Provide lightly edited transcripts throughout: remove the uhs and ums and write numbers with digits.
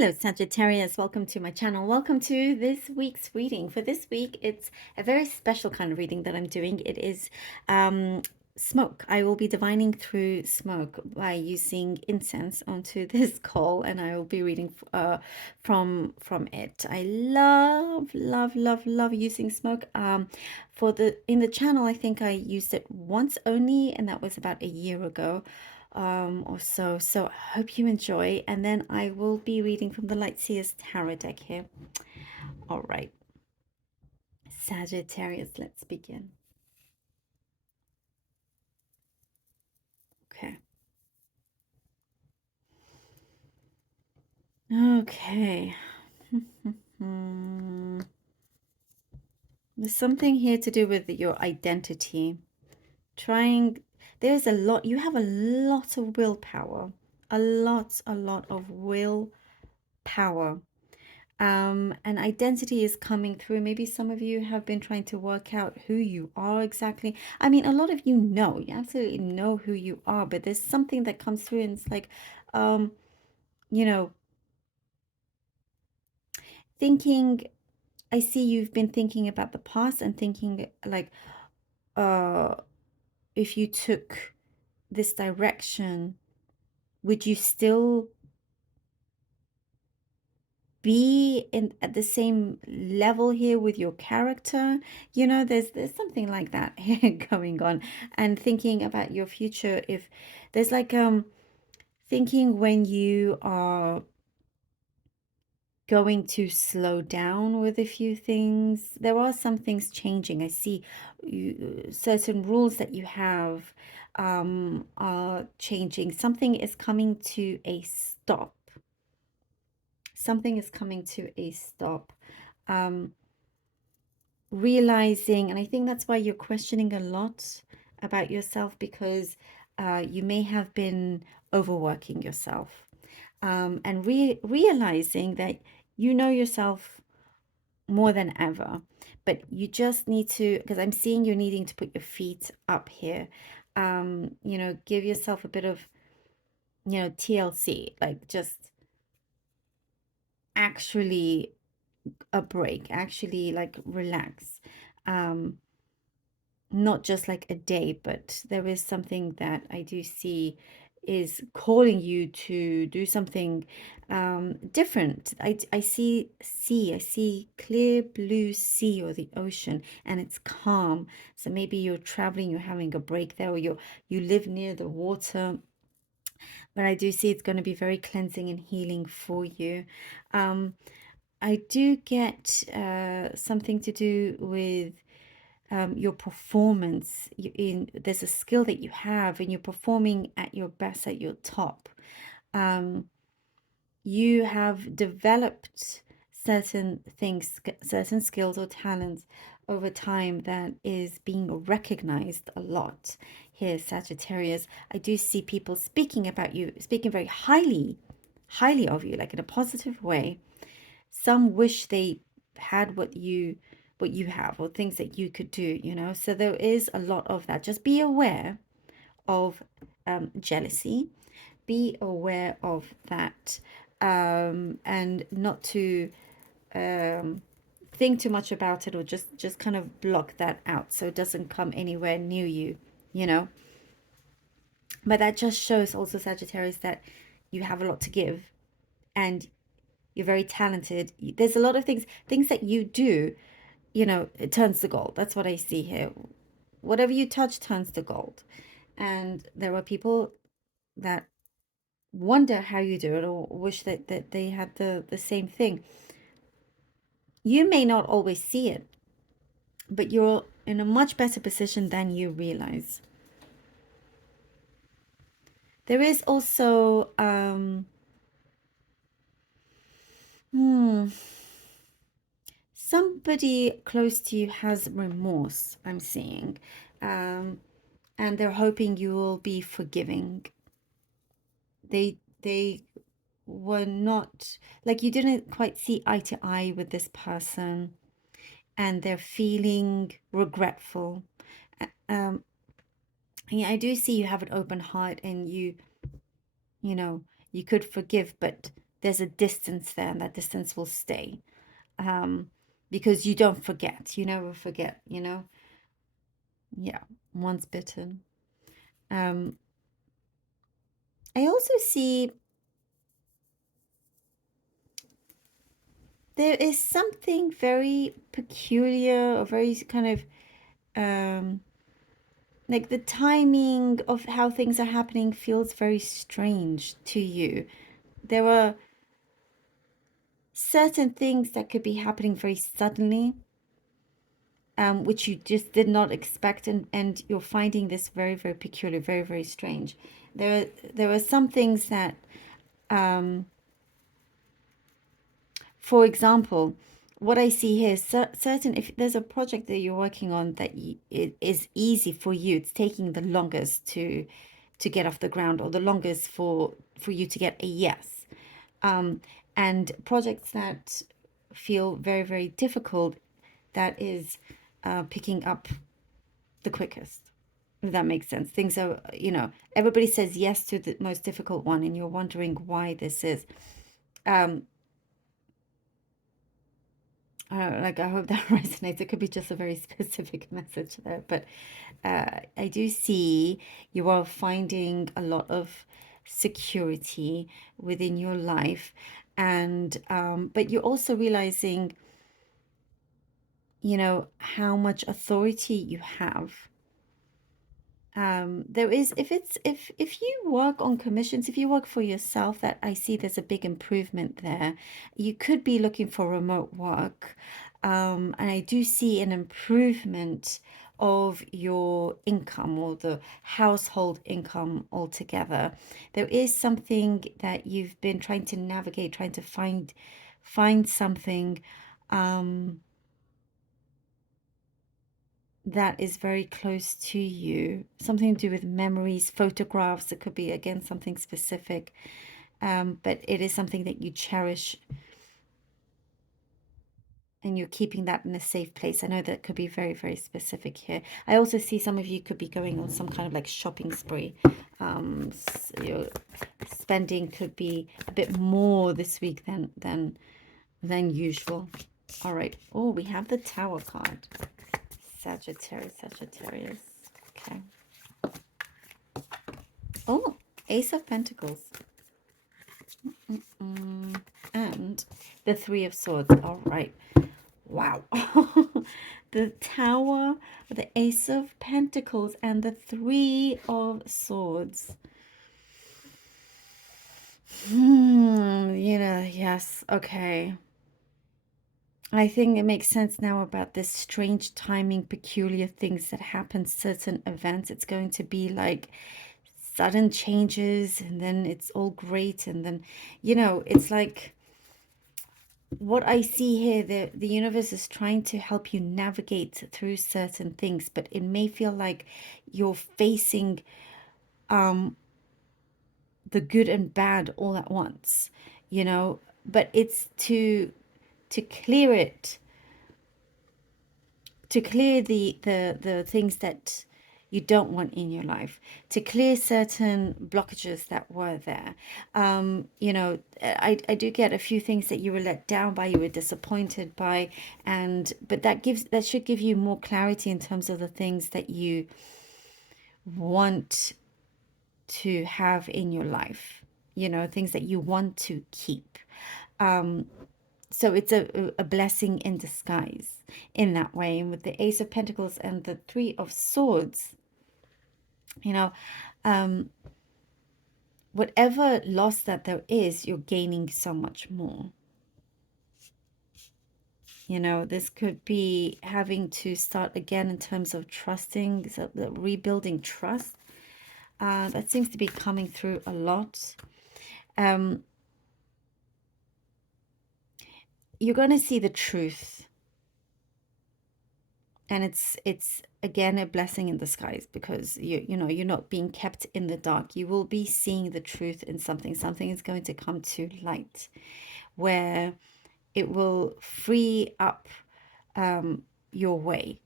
Hello, Sagittarius. Welcome to my channel. Welcome to this week's reading. For this week, it's a very special kind of reading that I'm doing. It is smoke. I will be divining through smoke by using incense onto this call, and I will be reading from it. I love using smoke. In the channel, I think I used it once only, and that was about a year ago or so I hope you enjoy, and then I will be reading from the Lightseers Tarot deck here. All right, Sagittarius, let's begin. Okay. There's something here to do with your identity. There's a lot, you have a lot of willpower, a lot of willpower. And identity is coming through. Maybe some of you have been trying to work out who you are exactly. I mean, a lot of you absolutely know who you are, but there's something that comes through and it's like, you know, thinking, I see you've been thinking about the past and thinking like, if you took this direction, would you still be at the same level here with your character? You know, there's something like that here going on, and thinking about your future. If there's like thinking when you are going to slow down with a few things, there are some things changing. I see certain rules that you have are changing. Something is coming to a stop. Something is coming to a stop. Realizing, and I think that's why you're questioning a lot about yourself, because you may have been overworking yourself, and realizing that you know yourself more than ever, but you just need to, because I'm seeing you needing to put your feet up here, you know, give yourself a bit of, you know, TLC, like just actually a break, actually like relax, not just like a day, but there is something that I do see is calling you to do something different. I see sea, I see clear blue sea or the ocean, and it's calm. So maybe you're traveling, you're having a break there, or you live near the water, but I do see it's going to be very cleansing and healing for you. I do get something to do with your performance. There's a skill that you have, and you're performing at your best, at your top. You have developed certain things, certain skills or talents over time that is being recognized a lot here, Sagittarius. I do see people speaking about you, speaking very highly of you, like in a positive way. Some wish they had what you have, or things that you could do, you know. So there is a lot of that. Just be aware of jealousy, be aware of that, and not to think too much about it, or just kind of block that out so it doesn't come anywhere near you, you know. But that just shows also, Sagittarius, that you have a lot to give, and you're very talented. There's a lot of things that you do, you know, it turns to gold. That's what I see here. Whatever you touch turns to gold. And there are people that wonder how you do it, or wish that they had the same thing. You may not always see it, but you're in a much better position than you realize. There is also somebody close to you has remorse, I'm seeing, and they're hoping you will be forgiving. They were not, like, you didn't quite see eye to eye with this person, and they're feeling regretful. Yeah, I do see you have an open heart, and you know, you could forgive, but there's a distance there, and that distance will stay. Um, because you don't forget. You never forget, you know? Yeah, once bitten. Um, I also see there is something very peculiar, or very kind of um, like the timing of how things are happening feels very strange to you. There are certain things that could be happening very suddenly, which you just did not expect, and you're finding this very, very peculiar, very, very strange. There are some things that, um, for example, what I see here is certain, if there's a project that you're working on that it is easy for you, it's taking the longest to get off the ground, or the longest for you to get a yes. Um, and projects that feel very, very difficult, that is picking up the quickest. If that makes sense. Things are, everybody says yes to the most difficult one, and you're wondering why this is. Um, I hope that resonates. It could be just a very specific message there, but I do see you are finding a lot of security within your life, and but you're also realizing, how much authority you have. There is, if you work on commissions, if you work for yourself, that I see there's a big improvement there. You could be looking for remote work, and I do see an improvement of your income, or the household income altogether. There is something that you've been trying to navigate, trying to find something um that is very close to you, something to do with memories, photographs. It could be, again, something specific, but it is something that you cherish, and you're keeping that in a safe place. I know that could be very, very specific here. I also see some of you could be going on some kind of like shopping spree. Your spending could be a bit more this week than usual. All right. Oh, we have the Tower card. Sagittarius. Okay. Oh, Ace of Pentacles. And the Three of Swords. All right. Wow. The Tower, the Ace of Pentacles, and the Three of Swords. Yes. Okay. I think it makes sense now about this strange timing, peculiar things that happen, certain events. It's going to be like sudden changes, and then it's all great, and then it's like what I see here, the universe is trying to help you navigate through certain things, but it may feel like you're facing the good and bad all at once, but it's to clear it, to clear the things that you don't want in your life, to clear certain blockages that were there. I do get a few things that you were let down by, you were disappointed by, but that should give you more clarity in terms of the things that you want to have in your life, things that you want to keep. So it's a blessing in disguise in that way. And with the Ace of Pentacles and the Three of Swords, um, whatever loss that there is, you're gaining so much more. This could be having to start again in terms of trusting, so the rebuilding trust. That seems to be coming through a lot. You're going to see the truth. And it's again a blessing in disguise, because you're not being kept in the dark. You will be seeing the truth in something. Something is going to come to light, where it will free up your way,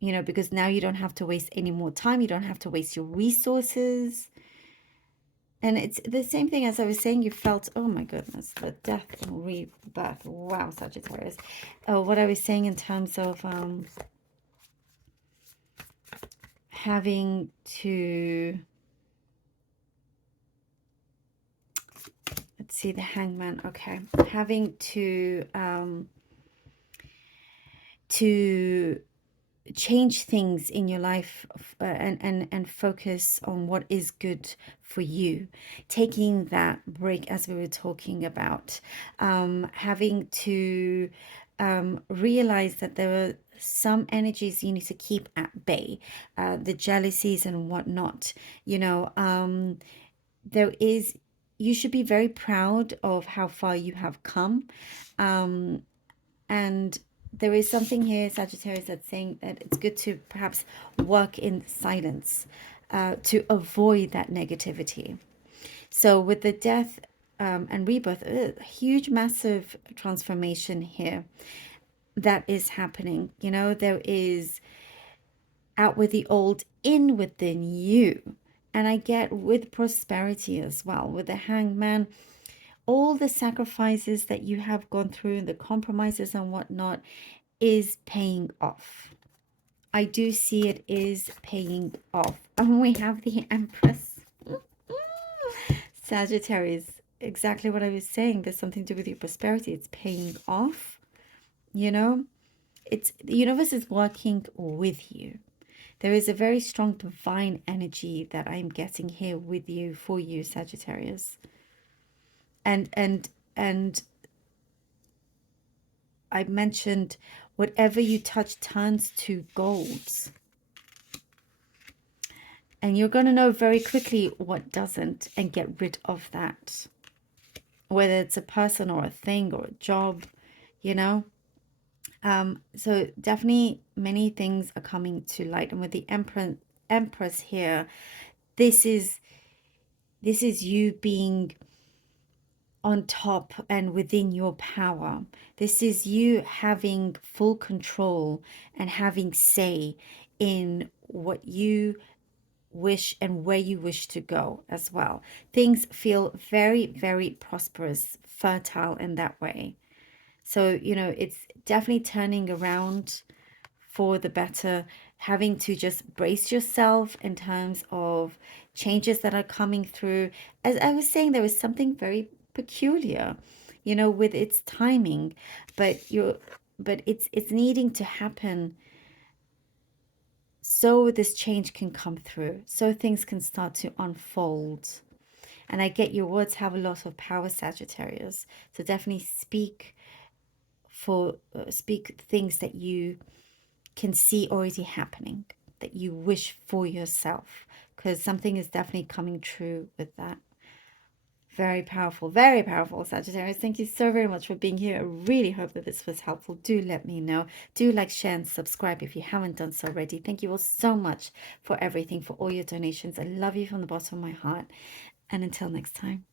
because now you don't have to waste any more time. You don't have to waste your resources. And it's the same thing as I was saying, you felt, oh my goodness, the death and rebirth. Wow, Sagittarius. What I was saying in terms of having to, let's see, the Hangman. Okay. Having to change things in your life, and focus on what is good for you, taking that break as we were talking about, having to realize that there are some energies you need to keep at bay, the jealousies and whatnot, you know. There is, you should be very proud of how far you have come, um, and there is something here, Sagittarius, that's saying that it's good to perhaps work in silence, to avoid that negativity. So with the death and rebirth, a huge, massive transformation here that is happening. You know, there is out with the old, in within you. And I get with prosperity as well, with the Hangman, all the sacrifices that you have gone through, the compromises and whatnot, is paying off. I do see it is paying off. And we have the Empress. Sagittarius, exactly what I was saying. There's something to do with your prosperity. It's paying off. You know, it's, the universe is working with you. There is a very strong divine energy that I'm getting here with you, for you, Sagittarius. And I mentioned, whatever you touch turns to gold. And you're going to know very quickly what doesn't, and get rid of that. Whether it's a person or a thing or a job, you know. So definitely many things are coming to light. And with the Empress here, this is you being on top and within your power. This is you having full control and having say in what you wish and where you wish to go as well. Things feel very, very prosperous, fertile in that way. So, you know, it's definitely turning around for the better, having to just brace yourself in terms of changes that are coming through. As I was saying, there was something very peculiar, you know, with its timing, but it's needing to happen so this change can come through, so things can start to unfold. And I get your words have a lot of power, Sagittarius. So definitely speak things that you can see already happening, that you wish for yourself, because something is definitely coming true with that. Very powerful, Sagittarius. Thank you so very much for being here. I really hope that this was helpful. Do let me know. Do like, share, and subscribe if you haven't done so already. Thank you all so much for everything, for all your donations. I love you from the bottom of my heart. And until next time.